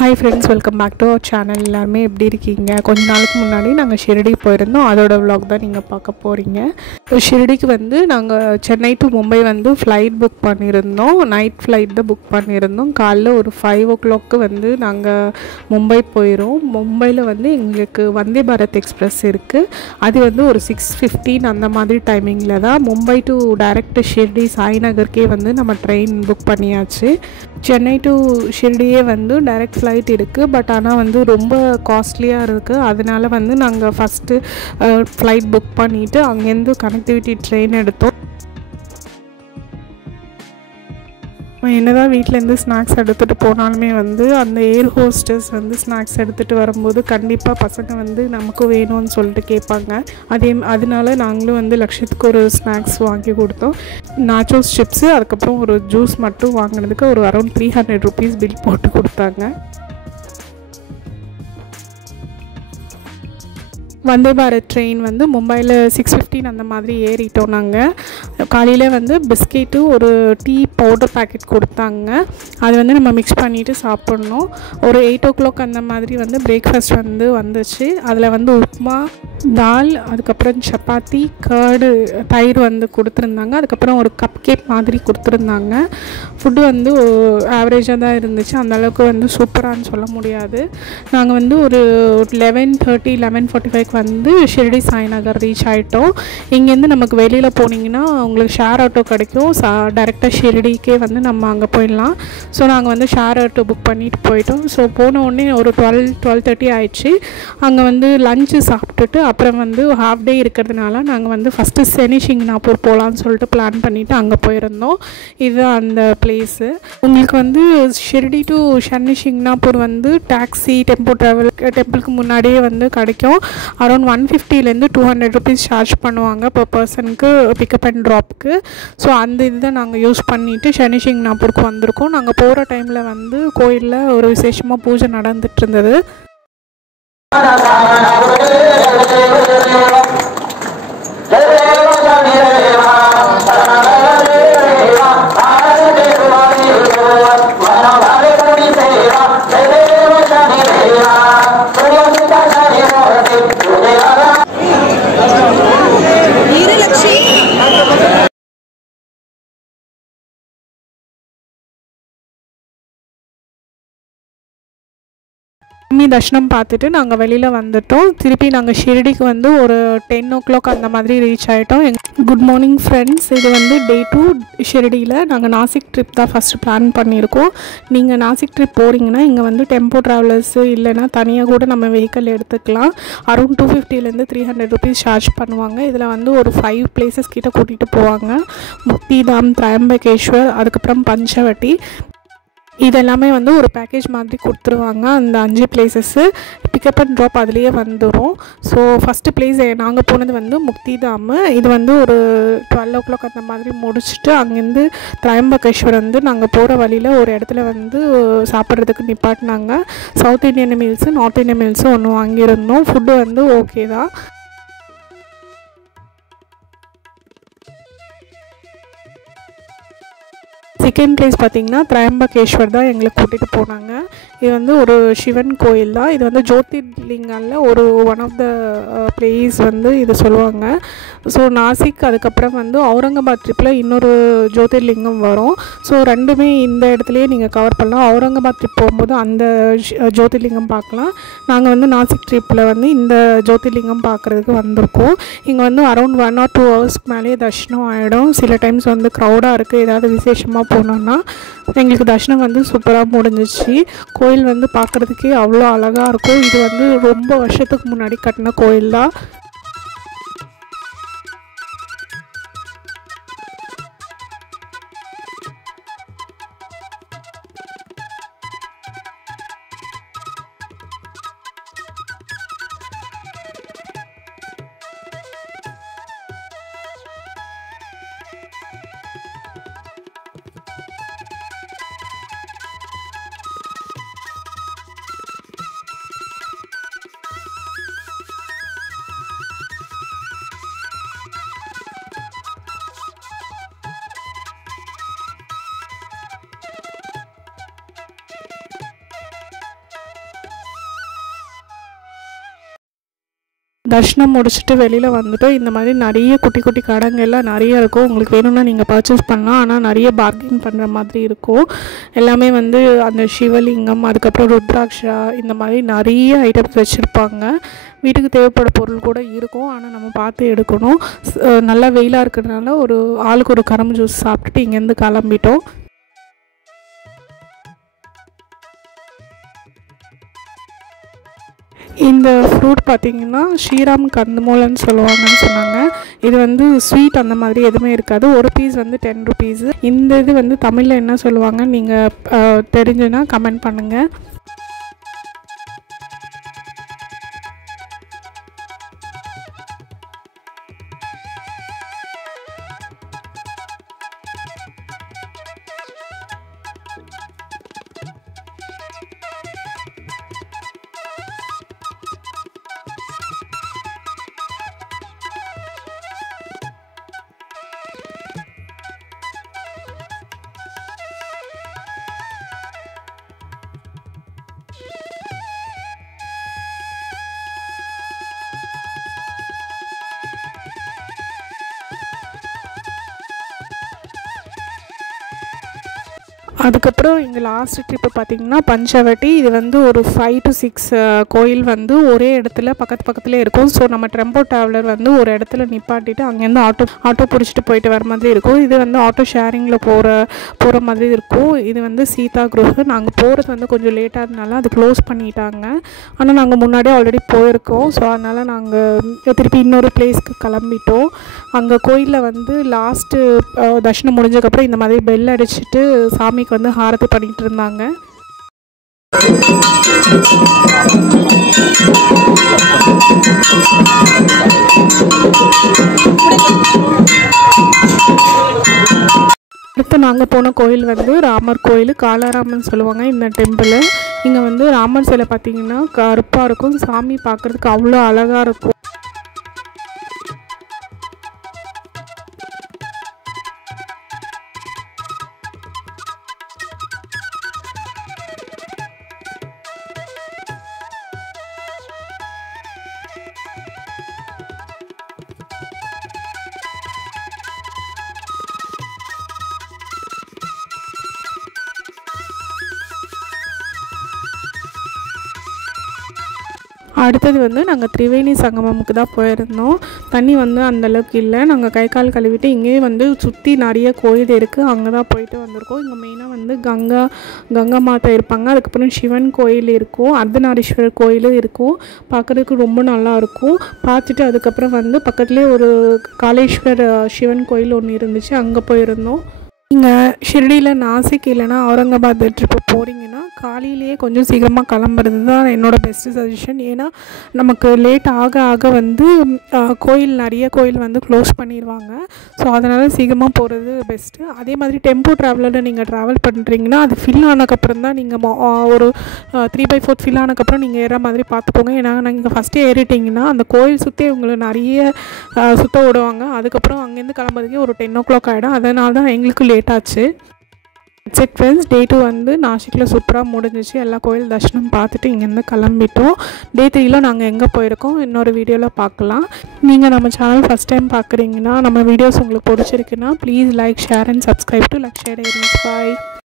Hi friends, welcome back to our channel. எல்லாரும் எப்படி இருக்கீங்க? கொஞ்ச நாளுக்கு முன்னாடி நாங்க ஷிரடி போயிருந்தோம். அதோட vlog தான் நீங்க பார்க்க போறீங்க. ஷிரடிக்கு வந்து நாங்க சென்னை டு மும்பை வந்து flight book பண்ணியிருந்தோம். நைட் flight தான் book பண்ணியிருந்தோம். காலைல ஒரு 5 o'clock வந்து நாங்க மும்பை போயிரோம். மும்பைல வந்து எங்களுக்கு வந்தே பாரத் எக்ஸ்பிரஸ் இருக்கு. அது வந்து ஒரு 6:15 அந்த மாதிரி டைமிங்ல தான் மும்பை டு டைரக்ட் ஷிரடி சாய்நகர்க்கே வந்து நம்ம ட்ரெயின் புக் பண்ணியாச்சு. சென்னை டு ஷிரடியே வந்து டைரக்ட் ஃப்ளைட் இருக்குது. பட் ஆனால் வந்து ரொம்ப காஸ்ட்லியாக இருக்குது. அதனால வந்து நாங்கள் ஃபஸ்ட்டு ஃப்ளைட் புக் பண்ணிவிட்டு அங்கேருந்து கனெக்டிவிட்டி ட்ரெயின் எடுத்தோம். என்னதான் வீட்டிலேருந்து ஸ்நாக்ஸ் எடுத்துகிட்டு போனாலுமே வந்து அந்த ஏர் ஹோஸ்டர்ஸ் வந்து ஸ்நாக்ஸ் எடுத்துகிட்டு வரும்போது கண்டிப்பாக பசங்க வந்து நமக்கு வேணும்னு சொல்லிட்டு கேட்பாங்க. அதனால நாங்களும் வந்து லட்சத்துக்கு ஒரு ஸ்நாக்ஸ் வாங்கி கொடுத்தோம். நாச்சோஸ் சிப்ஸு அதுக்கப்புறம் ஒரு ஜூஸ் மட்டும் வாங்கினதுக்கு ஒரு அரௌண்ட் 300 rupees பில் போட்டு கொடுத்தாங்க. வந்தே பாரத் ட்ரெயின் வந்து மும்பையில் 6:15 அந்த மாதிரி ஏறிட்டோம். நாங்கள் காலையில் வந்து பிஸ்கெட்டு ஒரு டீ பவுடர் பேக்கெட் கொடுத்தாங்க. அது வந்து நம்ம மிக்ஸ் பண்ணிவிட்டு சாப்பிட்ணும். ஒரு 8 o'clock அந்த மாதிரி வந்து பிரேக்ஃபாஸ்ட் வந்து வந்துச்சு. அதில் வந்து உப்மா, தால், அதுக்கப்புறம் சப்பாத்தி, கர்டு, தயிர் வந்து கொடுத்துருந்தாங்க. அதுக்கப்புறம் ஒரு கப் கேக் மாதிரி கொடுத்துருந்தாங்க. ஃபுட்டு வந்து ஆவரேஜாக தான் இருந்துச்சு. அந்தளவுக்கு வந்து சூப்பரானு சொல்ல முடியாது. நாங்கள் வந்து ஒரு 11:30 11:45 வந்து ஷிரடி சாய்நகர் ரீச் ஆகிட்டோம். இங்கேருந்து நமக்கு வெளியில் போனீங்கன்னா உங்களுக்கு ஷேர் ஆட்டோ கிடைக்கும். டைரெக்டாக ஷிரடிக்கே வந்து நம்ம அங்கே போயிடலாம். ஸோ நாங்கள் வந்து ஷேர் ஆட்டோ புக் பண்ணிட்டு போயிட்டோம். ஸோ போன உடனே ஒரு 12:30 ஆயிடுச்சு. அங்கே வந்து லஞ்சு சாப்பிட்டுட்டு அப்புறம் வந்து ஹாஃப் டே இருக்கிறதுனால நாங்கள் வந்து ஃபஸ்ட்டு சனி சிங்னாப்பூர் போகலான்னு சொல்லிட்டு பிளான் பண்ணிவிட்டு அங்கே போயிருந்தோம். இது அந்த பிளேஸு. உங்களுக்கு வந்து ஷிரடி டு சனி சிங்னாப்பூர் வந்து டாக்ஸி டெம்பிளுக்கு முன்னாடியே வந்து கிடைக்கும். அரௌண்ட் 150 to 200 rupees சார்ஜ் பண்ணுவாங்க பர் பர்சனுக்கு பிக்கப் அண்ட் ட்ராப்புக்கு. ஸோ அந்த இதுதான் நாங்கள் யூஸ் பண்ணிவிட்டு சனி சிங்னாப்பூருக்கு வந்திருக்கோம். நாங்கள் போகிற டைமில் வந்து கோயிலில் ஒரு விசேஷமாக பூஜை நடந்துட்டு இருந்தது. தர்ஷனம் பார்த்துட்டு நாங்கள் வெளியில் வந்துட்டோம். திருப்பி நாங்கள் ஷிரடிக்கு வந்து ஒரு 10 o'clock அந்த மாதிரி ரீச் ஆகிட்டோம். Good morning friends. இது வந்து டே 2 ஷிரடியில். நாங்கள் நாசிக் ட்ரிப் தான் ஃபஸ்ட்டு பிளான் பண்ணியிருக்கோம். நீங்கள் நாசிக் ட்ரிப் போகிறீங்கன்னா இங்கே வந்து டெம்போ ட்ராவலர்ஸு இல்லைனா தனியாக கூட நம்ம வெஹிக்கிள் எடுத்துக்கலாம். அரௌண்ட் 250 to 300 rupees சார்ஜ் பண்ணுவாங்க. இதில் வந்து ஒரு 5 places கிட்ட கூட்டிகிட்டு போவாங்க. முக்திதாம், திரையம்பகேஸ்வர், அதுக்கப்புறம் பஞ்சவட்டி. இதெல்லாமே வந்து ஒரு பேக்கேஜ் மாதிரி கொடுத்துருவாங்க. அந்த 5 places பிக்கப் அண்ட் ட்ராப் அதுலேயே வந்துடும். ஸோ ஃபஸ்ட்டு பிளேஸ் நாங்கள் போனது வந்து முக்திதாம். இது வந்து ஒரு 12 o'clock அந்த மாதிரி முடிச்சுட்டு அங்கேருந்து திரையம்பகேஸ்வர் வந்து நாங்கள் போகிற வழியில் ஒரு இடத்துல வந்து சாப்பிட்றதுக்கு நிப்பாட்டினாங்க. South Indian meals, north Indian மீல்ஸும் ஒன்று வாங்கியிருந்தோம். ஃபுட்டு வந்து ஓகே தான். செகண்ட் பிளேஸ் பார்த்திங்கன்னா திரையம்பகேஸ்வர் தான் எங்களை கூட்டிகிட்டு போனாங்க. இது வந்து ஒரு சிவன் கோயில் தான். இது வந்து ஜோதிர்லிங்கம்ல ஒரு ஒன் ஆஃப் த பிளேஸ் வந்து இது சொல்லுவாங்க. ஸோ நாசிக் அதுக்கப்புறம் வந்து அவுரங்காபாத் ட்ரிப்பில் இன்னொரு ஜோதிர்லிங்கம் வரும். ஸோ ரெண்டுமே இந்த இடத்துலையே நீங்கள் கவர் பண்ணலாம். அவுரங்காபாத் ட்ரிப் போகும்போது அந்த ஜோதிர்லிங்கம் பார்க்கலாம். நாங்கள் வந்து நாசிக் ட்ரிப்பில் வந்து இந்த ஜோதிர்லிங்கம் பார்க்குறதுக்கு வந்திருக்கோம். இங்கே வந்து அரௌண்ட் 1 or 2 hours மேலேயே தர்ஷனம் ஆகிடும். சில டைம்ஸ் வந்து க்ரௌடாக இருக்குது. ஏதாவது விசேஷமாக போனோன்னா எங்களுக்கு தர்ஷனம் வந்து சூப்பராக முடிஞ்சிச்சு. கோயில் வந்து பார்க்குறதுக்கே அவ்வளோ அழகாக இருக்கும். இது வந்து ரொம்ப வருஷத்துக்கு முன்னாடி கட்டின கோயில் தான். தர்ஷனம் முடிச்சுட்டு வெளியில் வந்துட்டோம். இந்த மாதிரி நிறைய குட்டி குட்டி கடைங்கள்லாம் நிறைய இருக்கும். உங்களுக்கு வேணும்னா நீங்கள் பர்ச்சேஸ் பண்ணலாம். ஆனால் நிறைய பார்கெயின் பண்ணுற மாதிரி இருக்கும். எல்லாமே வந்து அந்த சிவலிங்கம், அதுக்கப்புறம் ருத்ராட்சா, இந்த மாதிரி நிறைய ஐட்டம்ஸ் வச்சுருப்பாங்க. வீட்டுக்கு தேவைப்பட பொருள் கூட இருக்கும். ஆனால் நம்ம பார்த்து எடுக்கணும். நல்லா வெயிலாக இருக்கிறதுனால ஒரு ஆளுக்கு ஒரு கரும்பு ஜூஸ் சாப்பிட்டுட்டு இங்கேருந்து கிளம்பிட்டோம். இந்த ஃப்ரூட் பார்த்திங்கன்னா ஸ்ரீராம் கந்தமூலன்னு சொல்லுவாங்கன்னு சொன்னாங்க. இது வந்து ஸ்வீட் அந்த மாதிரி எதுவுமே இருக்காது. ஒரு பீஸ் வந்து 10 rupees. இந்த இது வந்து தமிழில் என்ன சொல்லுவாங்க நீங்கள் தெரிஞ்சுன்னா கமெண்ட் பண்ணுங்கள். அதுக்கப்புறம் இங்கே லாஸ்ட் ட்ரிப்பு பார்த்திங்கன்னா பஞ்சவட்டி. இது வந்து ஒரு 5 to 6 கோயில் வந்து ஒரே இடத்துல பக்கத்தில் இருக்கும். ஸோ நம்ம டெம்போ ட்ராவலர் வந்து ஒரு இடத்துல நிப்பாட்டிட்டு அங்கேருந்து ஆட்டோ பிடிச்சிட்டு போயிட்டு வர மாதிரி இருக்கும். இது வந்து ஆட்டோ ஷேரிங்கில் போகிற மாதிரி இருக்கும். இது வந்து சீதா குருஹ். நாங்கள் போகிறது வந்து கொஞ்சம் லேட்டாக இருந்தனால அது க்ளோஸ் பண்ணிட்டாங்க. ஆனால் நாங்கள் முன்னாடியே ஆல்ரெடி போயிருக்கோம். ஸோ அதனால் நாங்கள் திருப்பி இன்னொரு பிளேஸ்க்கு கிளம்பிட்டோம். அங்கே கோயிலில் வந்து லாஸ்ட்டு தர்ஷனம் முடிஞ்சதுக்கப்புறம் இந்த மாதிரி பெல் அடிச்சுட்டு சாமிக்கு வந்து ஹாரதி பண்ணிட்டு இருந்தாங்க. அடுத்து நாங்கள் போன கோயில் வந்து ராமர் கோயில், காலாராமன் சொல்லுவாங்க இந்த டெம்பிள். இங்கே வந்து ராமர் சிலை பார்த்திங்கன்னா கருப்பாக இருக்கும். சாமி பார்க்குறதுக்கு அவ்வளோ அழகாக இருக்கும். அடுத்தது வந்து நாங்கள் திரிவேணி சங்கமமுக்கு தான் போயிருந்தோம். தண்ணி வந்து அந்தளவுக்கு இல்லை. நாங்கள் கை கால் கழுவிட்டு இங்கேயே வந்து சுற்றி நிறைய கோயில் இருக்குது. அங்கே தான் போயிட்டு வந்திருக்கோம். இங்கே மெயினாக வந்து கங்கா மாதா இருப்பாங்க. அதுக்கப்புறம் சிவன் கோயில் இருக்கும், அர்த்தநாரீஸ்வரர் கோயிலும் இருக்கும். பார்க்குறதுக்கு ரொம்ப நல்லாயிருக்கும். பார்த்துட்டு அதுக்கப்புறம் வந்து பக்கத்துலேயே ஒரு காளேஸ்வர் சிவன் கோயில் ஒன்று இருந்துச்சு, அங்கே போயிருந்தோம். நீங்கள் ஷிர்டியில் நாசிக் இல்லைனா அவுரங்காபாத் ட்ரிப்பு போகிறீங்கன்னா காலையிலேயே கொஞ்சம் சீக்கிரமாக கிளம்புறது தான் என்னோடய பெஸ்ட்டு சஜஷன். ஏன்னா நமக்கு லேட் ஆக வந்து நிறைய கோயில் வந்து க்ளோஸ் பண்ணிடுவாங்க. ஸோ அதனால் சீக்கிரமாக போகிறது பெஸ்ட்டு. அதே மாதிரி டெம்போ ட்ராவலரில் நீங்கள் ட்ராவல் பண்ணுறீங்கன்னா அது ஃபில் ஆனதுக்கப்புறம் தான் நீங்கள் ஒரு 3/4 ஃபில் ஆனதுக்கப்புறம் நீங்கள் ஏற மாதிரி பார்த்துக்கோங்க. ஏன்னா நீங்கள் ஃபஸ்ட்டே ஏறிட்டிங்கன்னா அந்த கோயில் சுற்றி உங்களுக்கு நிறைய சுற்ற விடுவாங்க. அதுக்கப்புறம் அங்கேருந்து கிளம்புறதுக்கே ஒரு 10 o'clock ஆகிடும். அதனால தான் எங்களுக்கு லேட் ஆச்சு. செக் ஃப்ரெண்ட்ஸ், டே 2 வந்து நாசிக்கில் சூப்பராக முடிஞ்சிச்சு. எல்லா கோயில் தர்ஷனம் பார்த்துட்டு இங்கேருந்து கிளம்பிட்டோம். டே 3ல் நாங்கள் எங்கே போயிருக்கோம் இன்னொரு வீடியோவில் பார்க்கலாம். நீங்கள் நம்ம சேனல் ஃபஸ்ட் டைம் பார்க்குறீங்கன்னா, நம்ம வீடியோஸ் உங்களுக்கு பிடிச்சிருக்குன்னா please like, share and subscribe to Lakshya diaries. Bye.